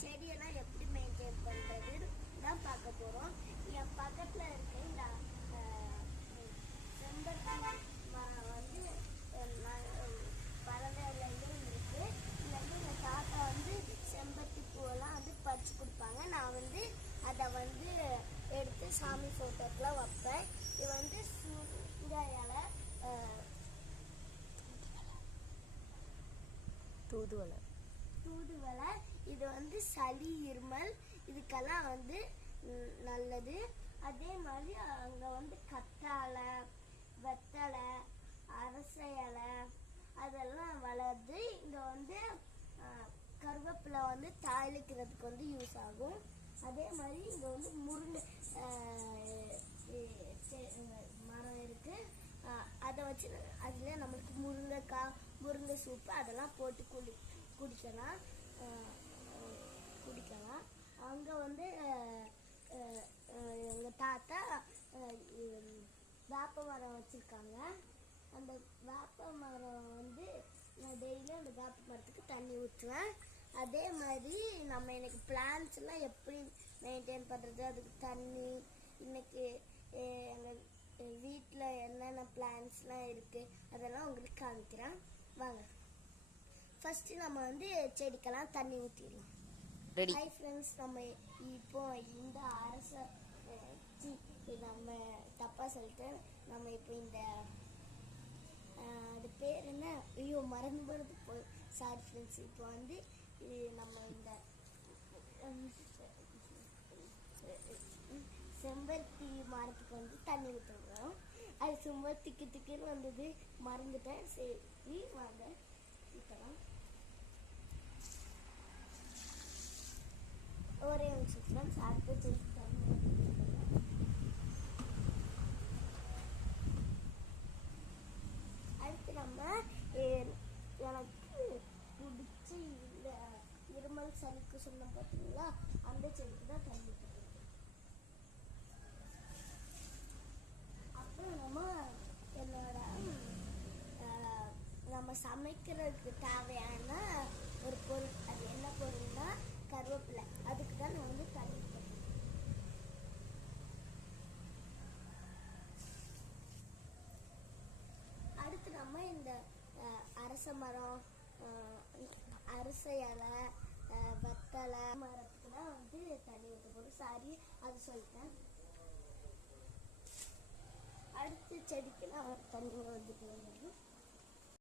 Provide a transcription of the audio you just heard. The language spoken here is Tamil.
செடியெல்லாம் எப்படி மெயின்டைன் பண்ணுறது தான் பார்க்க போகிறோம். என் பக்கத்தில் இருக்க இந்த செம்பருத்தி மரம் வந்து பழவேலையும் இருக்குது. இங்கே வந்து எங்கள் தாத்தா வந்து செம்பருத்தி பூவெல்லாம் வந்து பறித்து கொடுப்பாங்க. நான் வந்து அதை வந்து எடுத்து சாமி ஃபோட்டோக்கெலாம் வைப்பேன். இது வந்து சூங்காயால் தூதுவளை. இது வந்து சளி இருமல் இதுக்கெல்லாம் வந்து நல்லது. அதே மாதிரி அங்கே வந்து கத்தாழை, வெத்தலை, அரச இலை அதெல்லாம் வளருது. இங்கே வந்து கருவேப்பிலை வந்து தாளிக்கிறதுக்கு வந்து யூஸ் ஆகும். அதே மாதிரி இங்கே வந்து முருங்கை மரம் இருக்குது. அதை வச்சு அதில் நம்மளுக்கு முருங்கைக்காய், முருங்கை சூப்பு அதெல்லாம் போட்டு குடிக்கலாம். அங்கே வந்து எங்கள் தாத்தா வேப்ப மரம் வச்சுருக்காங்க. அந்த வேப்ப மரம் வந்து நான் டெய்லியும் அந்த வேப்ப மரத்துக்கு தண்ணி ஊற்றுவேன். அதே மாதிரி நம்ம இன்னைக்கு பிளான்ட்ஸ்லாம் எப்படி மெயின்டைன் பண்ணுறது, அதுக்கு தண்ணி, இன்னைக்கு எங்கள் வீட்டில் என்னென்ன பிளான்ட்ஸ்லாம் இருக்குது அதெல்லாம் உங்களுக்கு காமிக்கிறேன் வாங்க. ஃபஸ்ட்டு நம்ம வந்து செடிக்கெல்லாம் தண்ணி ஊற்றிடலாம். ஹை ஃப்ரெண்ட்ஸ், நம்ம இப்போ இந்த நம்ம தப்பாக சொல்லிட்டு நம்ம இப்போ இந்த அது பேர் என்ன, ஐயோ மறந்து போகிறது போய் சாரி ஃப்ரெண்ட்ஸ். இப்போ வந்து நம்ம இந்த செம்பருத்தி மரத்துக்கு வந்து தண்ணி ஊற்றுறோம். அது சும்மா திக்குன்னு வந்தது, மறந்துட்டேன். சரி வாங்க ஊற்றலாம். ஒரே நிமிஷம் ஃப்ரெண்ட்ஸ், அடுத்து அடுத்து நம்ம எனக்கு பிடிச்சி இந்த இருமல் சளிக்கு சொன்னோம் பார்த்தீங்களா, அந்த செடிக்கு தான் தண்ணி போடுறது. அப்புறம் நம்ம சமைக்கிறதுக்கு தேவையான ஒரு பொருள், அது என்ன பொருள்னா கருவேப்பிலை. அதுக்கு தான் நான் வந்து தண்ணி போடுறேன். அடுத்து நம்ம இந்த அரச மரம், அரச இலை, வெத்தலை மரத்துக்கு தான் வந்து தண்ணி ஊற்ற போகிறோம். சாரி அது சொல்லிட்டேன். அடுத்து செடிக்கெல்லாம் தண்ணி வந்துட்டு வந்துடும்.